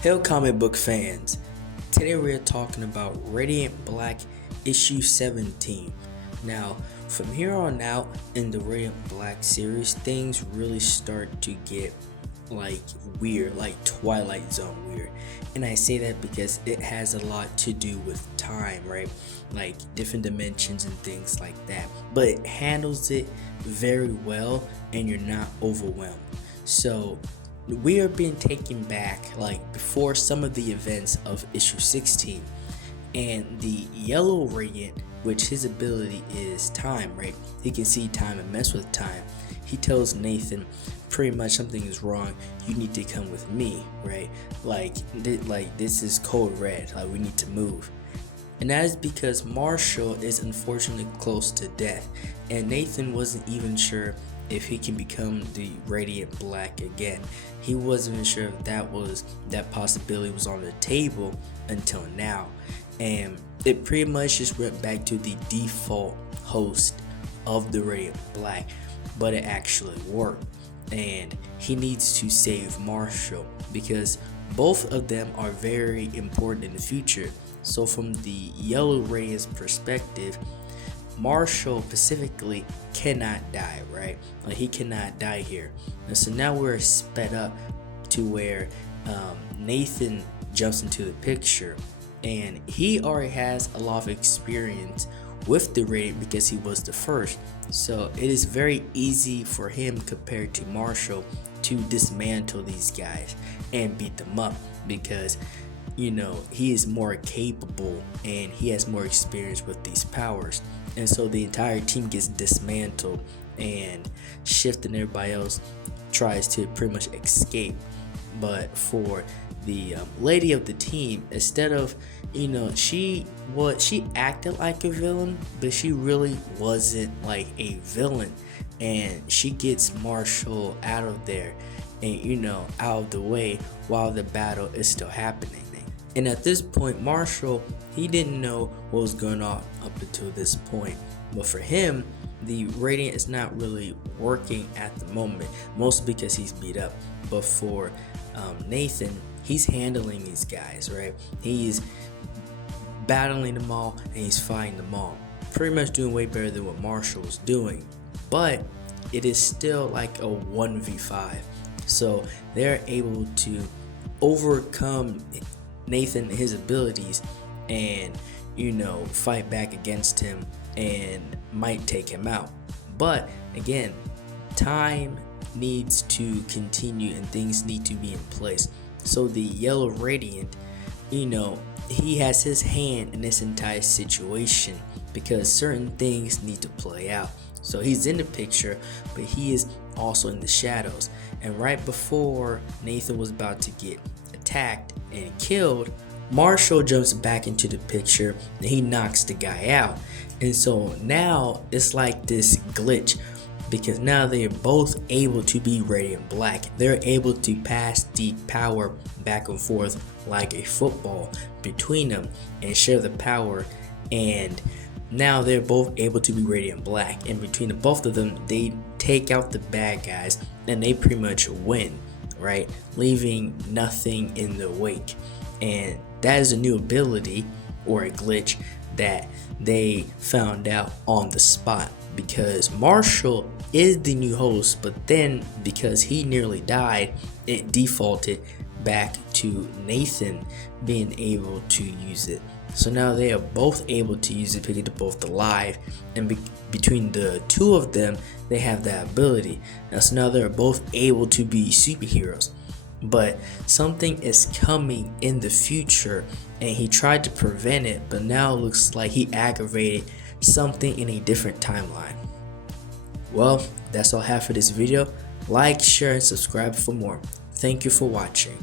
Hello comic book fans, today we're talking about Radiant Black issue 17. Now, from here on out in the Radiant Black series, things really start to get like weird, like Twilight Zone weird. And I say that because it has a lot to do with time, right? Like different dimensions and things like that. But it handles it very well and you're not overwhelmed. So we are being taken back like before some of the events of issue 16, and the yellow radiant, which his ability is time, right? He can see time and mess with time. He tells Nathan pretty much something is wrong, you need to come with me, right? Like this is code red, like we need to move. And that is because Marshall is unfortunately close to death, and Nathan wasn't even sure if he can become the Radiant Black again. He wasn't even sure if that possibility was on the table until now. And it pretty much just went back to the default host of the Radiant Black, but it actually worked. And he needs to save Marshall because both of them are very important in the future. So from the Yellow Radiant's perspective, Marshall specifically cannot die, right? Like he cannot die here. And so now we're sped up to where Nathan jumps into the picture, and he already has a lot of experience with the Radiant because he was the first. So it is very easy for him compared to Marshall to dismantle these guys and beat them up because he is more capable and he has more experience with these powers. And so the entire team gets dismantled, and Shift and everybody else tries to pretty much escape. But for the lady of the team, instead of she acted like a villain, but she really wasn't like a villain, and she gets Marshall out of there and out of the way while the battle is still happening. And at this point, Marshall, he didn't know what was going on up until this point. But for him, the Radiant is not really working at the moment, mostly because he's beat up. But for Nathan, he's handling these guys, right? He's battling them all and he's fighting them all. Pretty much doing way better than what Marshall was doing. But it is still like a 1v5. So they're able to overcome Nathan and his abilities and fight back against him and might take him out. But again, time needs to continue and things need to be in place. So the Yellow Radiant, he has his hand in this entire situation because certain things need to play out. So he's in the picture, but he is also in the shadows. And right before Nathan was about to get attacked and killed, Marshall jumps back into the picture and he knocks the guy out. And so now it's like this glitch because now they're both able to be Radiant Black. They're able to pass the power back and forth like a football between them and share the power, and now they're both able to be Radiant Black, and between the both of them they take out the bad guys and they pretty much win, right? Leaving nothing in the wake. And that is a new ability or a glitch that they found out on the spot because Marshall is the new host, but then because he nearly died, it defaulted back to Nathan being able to use it. So now they are both able to use it because they're both alive, and between the two of them they have that ability. So now they're both able to be superheroes. But something is coming in the future and he tried to prevent it, but now it looks like he aggravated something in a different timeline. Well, that's all I have for this video. Like, share, and subscribe for more. Thank you for watching.